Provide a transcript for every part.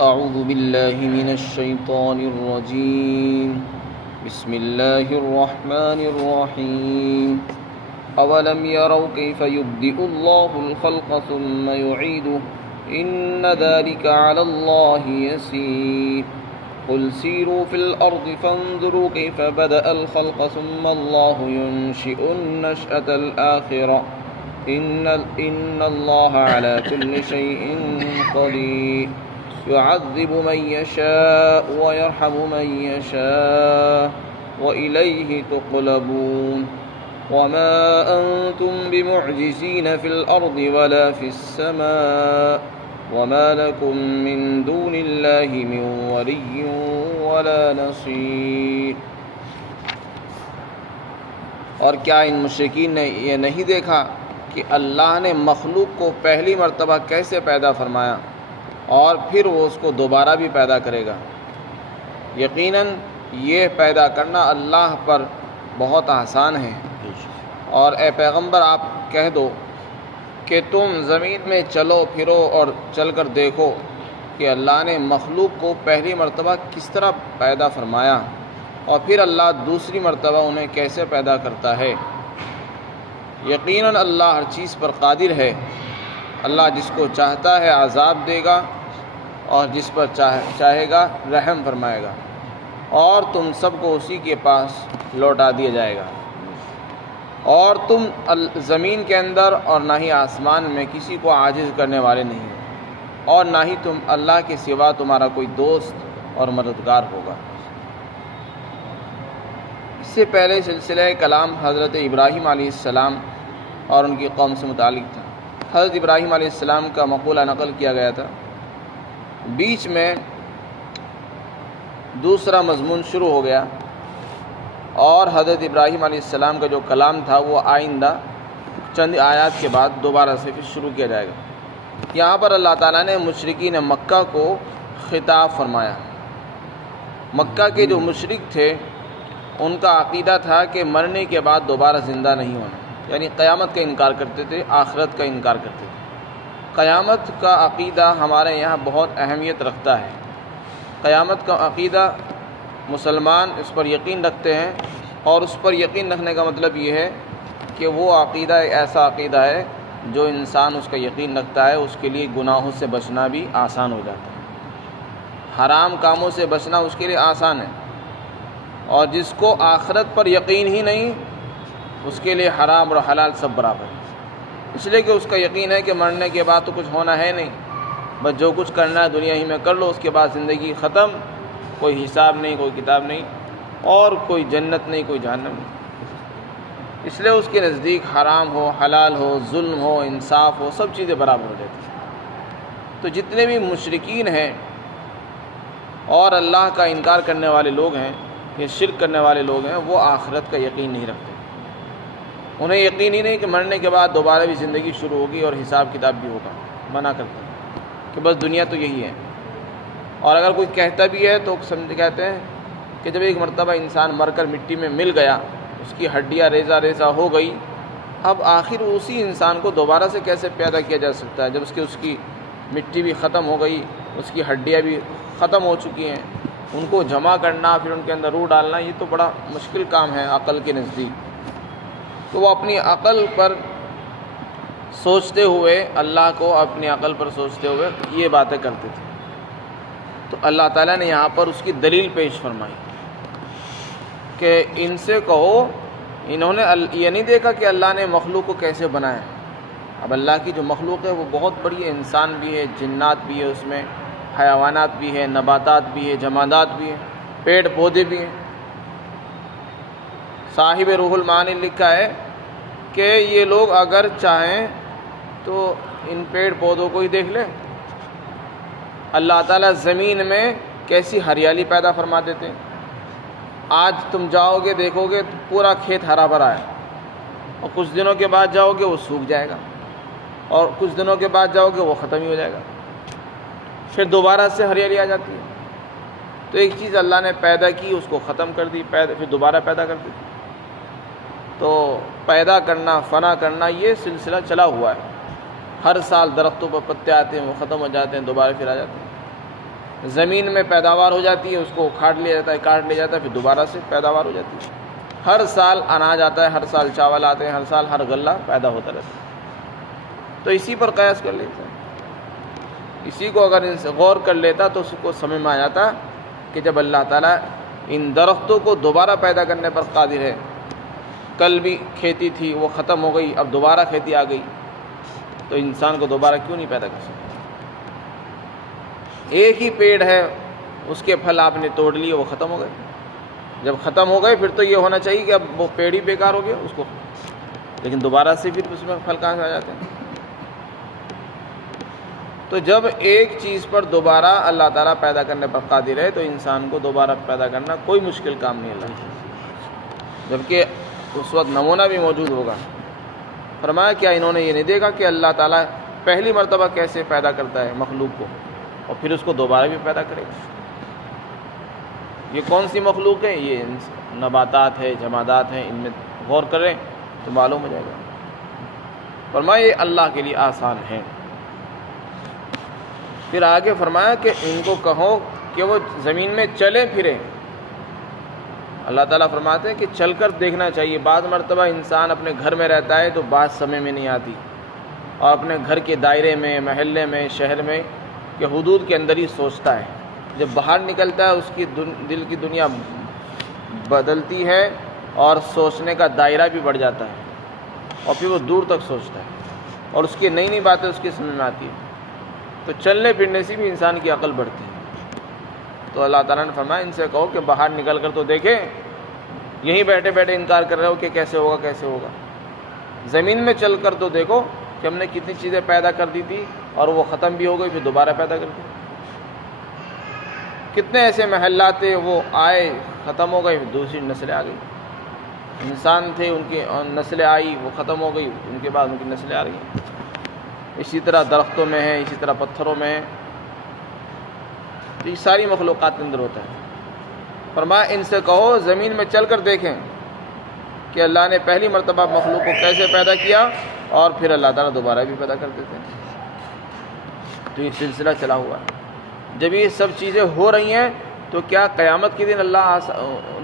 أعوذ بالله من الشيطان الرجيم بسم الله الرحمن الرحيم أولم يروا كيف يبدئ الله الخلق ثم يعيده إن ذلك على الله يسير قل سيروا في الأرض فانظروا كيف بدأ الخلق ثم الله ينشئ النشأة الآخرة إن الله على كل شيء قدير يعذب من يشاء ويرحم من يشاء وإليه تقلبون وما أنتم بمعجزين في الأرض ولا في السماء وما لكم من دون الله من ولي ولا نصير۔ اور کیا ان مشرکین نے یہ نہیں دیکھا کہ اللہ نے مخلوق کو پہلی مرتبہ کیسے پیدا فرمایا اور پھر وہ اس کو دوبارہ بھی پیدا کرے گا؟ یقیناً یہ پیدا کرنا اللہ پر بہت آسان ہے۔ اور اے پیغمبر آپ کہہ دو کہ تم زمین میں چلو پھرو اور چل کر دیکھو کہ اللہ نے مخلوق کو پہلی مرتبہ کس طرح پیدا فرمایا اور پھر اللہ دوسری مرتبہ انہیں کیسے پیدا کرتا ہے۔ یقیناً اللہ ہر چیز پر قادر ہے۔ اللہ جس کو چاہتا ہے عذاب دے گا اور جس پر چاہے گا رحم فرمائے گا، اور تم سب کو اسی کے پاس لوٹا دیا جائے گا۔ اور تم زمین کے اندر اور نہ ہی آسمان میں کسی کو عاجز کرنے والے نہیں ہو، اور نہ ہی تم اللہ کے سوا تمہارا کوئی دوست اور مددگار ہوگا۔ اس سے پہلے سلسلہ کلام حضرت ابراہیم علیہ السلام اور ان کی قوم سے متعلق تھا۔ حضرت ابراہیم علیہ السلام کا مقولہ نقل کیا گیا تھا، بیچ میں دوسرا مضمون شروع ہو گیا اور حضرت ابراہیم علیہ السلام کا جو کلام تھا وہ آئندہ چند آیات کے بعد دوبارہ سے پھر شروع کیا جائے گا۔ یہاں پر اللہ تعالیٰ نے مشرکین مکہ کو خطاب فرمایا۔ مکہ کے جو مشرک تھے ان کا عقیدہ تھا کہ مرنے کے بعد دوبارہ زندہ نہیں ہونا، یعنی قیامت کا انکار کرتے تھے، آخرت کا انکار کرتے تھے۔ قیامت کا عقیدہ ہمارے یہاں بہت اہمیت رکھتا ہے۔ قیامت کا عقیدہ مسلمان اس پر یقین رکھتے ہیں، اور اس پر یقین رکھنے کا مطلب یہ ہے کہ وہ عقیدہ ایک ایسا عقیدہ ہے جو انسان اس کا یقین رکھتا ہے اس کے لیے گناہوں سے بچنا بھی آسان ہو جاتا ہے، حرام کاموں سے بچنا اس کے لیے آسان ہے۔ اور جس کو آخرت پر یقین ہی نہیں اس کے لیے حرام اور حلال سب برابر ہے، اس لیے کہ اس کا یقین ہے کہ مرنے کے بعد تو کچھ ہونا ہے نہیں، بس جو کچھ کرنا ہے دنیا ہی میں کر لو، اس کے بعد زندگی ختم، کوئی حساب نہیں، کوئی کتاب نہیں، اور کوئی جنت نہیں، کوئی جہنم نہیں۔ اس لیے اس کے نزدیک حرام ہو، حلال ہو، ظلم ہو، انصاف ہو، سب چیزیں برابر ہو جاتی ہیں۔ تو جتنے بھی مشرکین ہیں اور اللہ کا انکار کرنے والے لوگ ہیں، یہ شرک کرنے والے لوگ ہیں، وہ آخرت کا یقین نہیں رکھتے۔ انہیں یقین ہی نہیں کہ مرنے کے بعد دوبارہ بھی زندگی شروع ہوگی اور حساب کتاب بھی ہوگا، منع کرتے ہیں کہ بس دنیا تو یہی ہے۔ اور اگر کوئی کہتا بھی ہے تو کہتے ہیں کہ جب ایک مرتبہ انسان مر کر مٹی میں مل گیا، اس کی ہڈیاں ریزہ ریزہ ہو گئی، اب آخر اسی انسان کو دوبارہ سے کیسے پیدا کیا جا سکتا ہے جب اس کی مٹی بھی ختم ہو گئی، اس کی ہڈیاں بھی ختم ہو چکی ہیں، ان کو جمع کرنا پھر ان کے اندر روح ڈالنا یہ تو بڑا مشکل کام ہے عقل کے نزدیک۔ تو وہ اپنی عقل پر سوچتے ہوئے، اللہ کو اپنی عقل پر سوچتے ہوئے یہ باتیں کرتے تھے۔ تو اللہ تعالیٰ نے یہاں پر اس کی دلیل پیش فرمائی کہ ان سے کہو، انہوں نے یہ نہیں دیکھا کہ اللہ نے مخلوق کو کیسے بنایا۔ اب اللہ کی جو مخلوق ہے وہ بہت بڑی ہے، انسان بھی ہے، جنات بھی ہے، اس میں حیوانات بھی ہے، نباتات بھی ہے، جمادات بھی ہیں، پیڑ پودے بھی ہیں۔ صاحب روح المعانی لکھا ہے کہ یہ لوگ اگر چاہیں تو ان پیڑ پودوں کو ہی دیکھ لیں، اللہ تعالیٰ زمین میں کیسی ہریالی پیدا فرما دیتے ہیں۔ آج تم جاؤ گے دیکھو گے تو پورا کھیت ہرا بھرا ہے، اور کچھ دنوں کے بعد جاؤ گے وہ سوکھ جائے گا، اور کچھ دنوں کے بعد جاؤ گے وہ ختم ہی ہو جائے گا، پھر دوبارہ سے ہریالی آ جاتی ہے۔ تو ایک چیز اللہ نے پیدا کی، اس کو ختم کر دی، پھر دوبارہ پیدا کر دی۔ تو پیدا کرنا، فنا کرنا، یہ سلسلہ چلا ہوا ہے۔ ہر سال درختوں پر پتے آتے ہیں، وہ ختم ہو جاتے ہیں، دوبارہ پھر آ جاتے ہیں۔ زمین میں پیداوار ہو جاتی ہے، اس کو کاٹ لیا جاتا ہے، پھر دوبارہ سے پیداوار ہو جاتی ہے۔ ہر سال اناج آتا ہے، ہر سال چاول آتے ہیں، ہر سال ہر غلہ پیدا ہوتا رہتا ہے۔ تو اسی پر قیاس کر لیتا ہے، اسی کو اگر غور کر لیتا تو اس کو سمجھ میں آ جاتا کہ جب اللہ تعالیٰ ان درختوں کو دوبارہ پیدا کرنے پر قادر ہے، کل بھی کھیتی تھی وہ ختم ہو گئی، اب دوبارہ کھیتی آ گئی، تو انسان کو دوبارہ کیوں نہیں پیدا کر سکتا؟ ایک ہی پیڑ ہے، اس کے پھل آپ نے توڑ لیے، وہ ختم ہو گئے۔ جب ختم ہو گئے پھر تو یہ ہونا چاہیے کہ اب وہ پیڑ ہی بیکار ہو گیا اس کو، لیکن دوبارہ سے پھر اس میں پھل کہاں سے آ جاتے ہیں؟ تو جب ایک چیز پر دوبارہ اللہ تعالیٰ پیدا کرنے پر قادر ہے تو انسان کو دوبارہ پیدا کرنا کوئی مشکل کام نہیں اللہ، جبکہ اس وقت نمونہ بھی موجود ہوگا۔ فرمایا کیا انہوں نے یہ نہیں دیکھا کہ اللہ تعالیٰ پہلی مرتبہ کیسے پیدا کرتا ہے مخلوق کو اور پھر اس کو دوبارہ بھی پیدا کرے گا؟ یہ کون سی مخلوق ہے؟ یہ نباتات ہے، جمادات ہیں، ان میں غور کریں تو معلوم ہو جائے گا۔ فرمایا یہ اللہ کے لیے آسان ہے۔ پھر آگے فرمایا کہ ان کو کہو کہ وہ زمین میں چلیں پھریں۔ اللہ تعالیٰ فرماتے ہیں کہ چل کر دیکھنا چاہیے۔ بعض مرتبہ انسان اپنے گھر میں رہتا ہے تو بات سمجھ میں نہیں آتی، اور اپنے گھر کے دائرے میں، محلے میں، شہر میں کے حدود کے اندر ہی سوچتا ہے۔ جب باہر نکلتا ہے اس کی دل کی دنیا بدلتی ہے اور سوچنے کا دائرہ بھی بڑھ جاتا ہے، اور پھر وہ دور تک سوچتا ہے اور اس کی نئی نئی باتیں اس کی سمجھ میں آتی ہیں۔ تو چلنے پھرنے سے بھی انسان کی عقل بڑھتی ہے۔ تو اللہ تعالیٰ نے فرمایا ان سے کہو کہ باہر نکل کر تو دیکھیں، یہیں بیٹھے بیٹھے انکار کر رہے ہو کہ کیسے ہوگا کیسے ہوگا۔ زمین میں چل کر تو دیکھو کہ ہم نے کتنی چیزیں پیدا کر دی تھی اور وہ ختم بھی ہو گئی، پھر دوبارہ پیدا کر دی۔ کتنے ایسے محلات تھے وہ آئے، ختم ہو گئے، پھر دوسری نسلیں آ گئی۔ انسان تھے، ان کی نسلیں آئی، وہ ختم ہو گئی، ان کے بعد ان کی نسلیں آ رہی ہیں۔ اسی طرح درختوں میں ہے، اسی طرح پتھروں میں ہے، یہ ساری مخلوقات کے اندر ہوتا ہے۔ فرمایا ان سے کہو زمین میں چل کر دیکھیں کہ اللہ نے پہلی مرتبہ مخلوق کو کیسے پیدا کیا اور پھر اللہ تعالیٰ دوبارہ بھی پیدا کر دیتے ہیں۔ تو یہ سلسلہ چلا ہوا ہے۔ جب یہ سب چیزیں ہو رہی ہیں تو کیا قیامت کے دن اللہ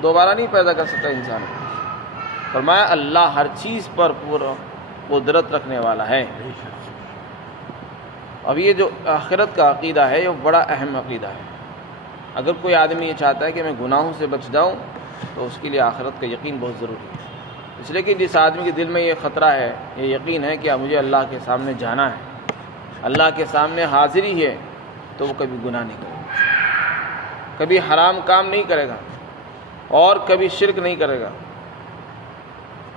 دوبارہ نہیں پیدا کر سکتا انسان کو؟ فرمایا اللہ ہر چیز پر پورا قدرت رکھنے والا ہے۔ اب یہ جو آخرت کا عقیدہ ہے یہ بڑا اہم عقیدہ ہے۔ اگر کوئی آدمی یہ چاہتا ہے کہ میں گناہوں سے بچ جاؤں تو اس کے لیے آخرت کا یقین بہت ضروری ہے۔ اس لیے کہ جس آدمی کے دل میں یہ خطرہ ہے، یہ یقین ہے کہ مجھے اللہ کے سامنے جانا ہے، اللہ کے سامنے حاضری ہے، تو وہ کبھی گناہ نہیں کرے گا، کبھی حرام کام نہیں کرے گا اور کبھی شرک نہیں کرے گا۔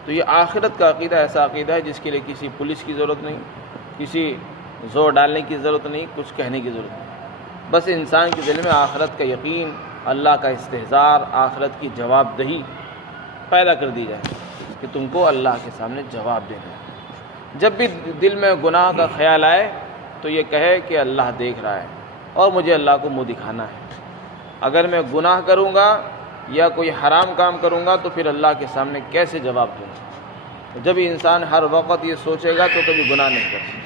تو یہ آخرت کا عقیدہ ایسا عقیدہ ہے جس کے لیے کسی پولیس کی ضرورت نہیں، کسی زور ڈالنے کی ضرورت نہیں، کچھ کہنے کی ضرورت نہیں۔ بس انسان کے دل میں آخرت کا یقین، اللہ کا استحضار، آخرت کی جواب دہی پیدا کر دی جائے کہ تم کو اللہ کے سامنے جواب دینا ہے۔ جب بھی دل میں گناہ کا خیال آئے تو یہ کہے کہ اللہ دیکھ رہا ہے اور مجھے اللہ کو منہ دکھانا ہے۔ اگر میں گناہ کروں گا یا کوئی حرام کام کروں گا تو پھر اللہ کے سامنے کیسے جواب دوں گا؟ جب انسان ہر وقت یہ سوچے گا تو کبھی گناہ نہیں کر سکتا۔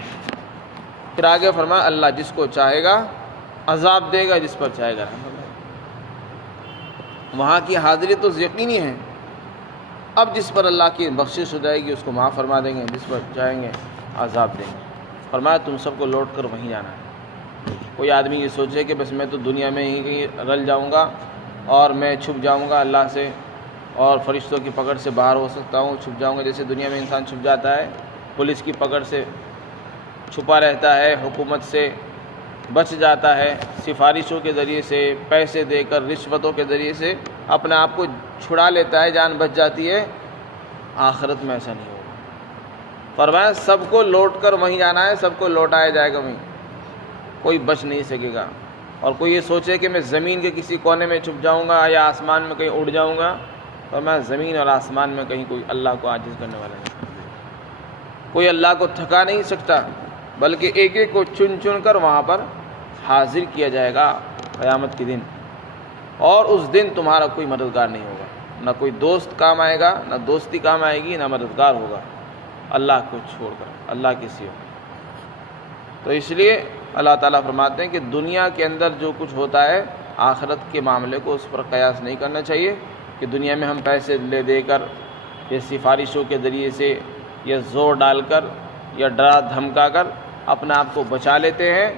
پھر آگے فرمایا اللہ جس کو چاہے گا عذاب دے گا، جس پر چاہے گا رحمت دے گا۔ وہاں کی حاضری تو یقینی ہے۔ اب جس پر اللہ کی بخشش ہو جائے گی اس کو معاف فرما دیں گے، جس پر چاہیں گے عذاب دیں گے۔ فرمایا تم سب کو لوٹ کر وہیں جانا ہے۔ کوئی آدمی یہ سوچے کہ بس میں تو دنیا میں ہی کہیں رل جاؤں گا اور میں چھپ جاؤں گا اللہ سے اور فرشتوں کی پکڑ سے باہر ہو سکتا ہوں، چھپ جاؤں گا، جیسے دنیا میں انسان چھپ جاتا ہے، پولیس کی پکڑ سے چھپا رہتا ہے، حکومت سے بچ جاتا ہے، سفارشوں کے ذریعے سے، پیسے دے کر، رشوتوں کے ذریعے سے اپنے آپ کو چھڑا لیتا ہے، جان بچ جاتی ہے۔ آخرت میں ایسا نہیں ہوگا۔ فرمایا سب کو لوٹ کر وہیں جانا ہے، سب کو لوٹایا جائے گا وہیں، کوئی بچ نہیں سکے گا۔ اور کوئی یہ سوچے کہ میں زمین کے کسی کونے میں چھپ جاؤں گا یا آسمان میں کہیں اڑ جاؤں گا، فرمایا زمین اور آسمان میں کہیں کوئی اللہ کو عاجز کرنے والا نہیں، کوئی اللہ کو تھکا نہیں سکتا، بلکہ ایک ایک کو چن چن کر وہاں پر حاضر کیا جائے گا قیامت کے دن۔ اور اس دن تمہارا کوئی مددگار نہیں ہوگا، نہ کوئی دوست کام آئے گا، نہ دوستی کام آئے گی، نہ مددگار ہوگا اللہ کو چھوڑ کر، اللہ کے سوا۔ تو اس لیے اللہ تعالیٰ فرماتے ہیں کہ دنیا کے اندر جو کچھ ہوتا ہے آخرت کے معاملے کو اس پر قیاس نہیں کرنا چاہیے کہ دنیا میں ہم پیسے لے دے کر یا سفارشوں کے ذریعے سے یا زور ڈال کر یا ڈرا دھمکا کر اپنے آپ کو بچا لیتے ہیں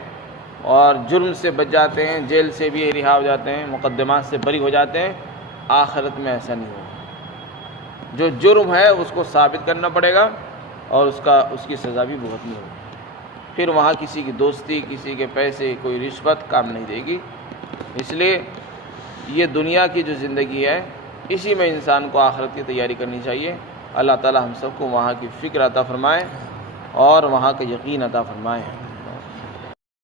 اور جرم سے بچ جاتے ہیں، جیل سے بھی رہا ہو جاتے ہیں، مقدمات سے بری ہو جاتے ہیں۔ آخرت میں ایسا نہیں ہوگا، جو جرم ہے اس کو ثابت کرنا پڑے گا اور اس کی سزا بھی بھگتنی ہوگی۔ پھر وہاں کسی کی دوستی، کسی کے پیسے، کوئی رشوت کام نہیں دے گی۔ اس لیے یہ دنیا کی جو زندگی ہے اسی میں انسان کو آخرت کی تیاری کرنی چاہیے۔ اللہ تعالی ہم سب کو وہاں کی فکر عطا فرمائے اور وہاں کا یقین عطا فرمائے۔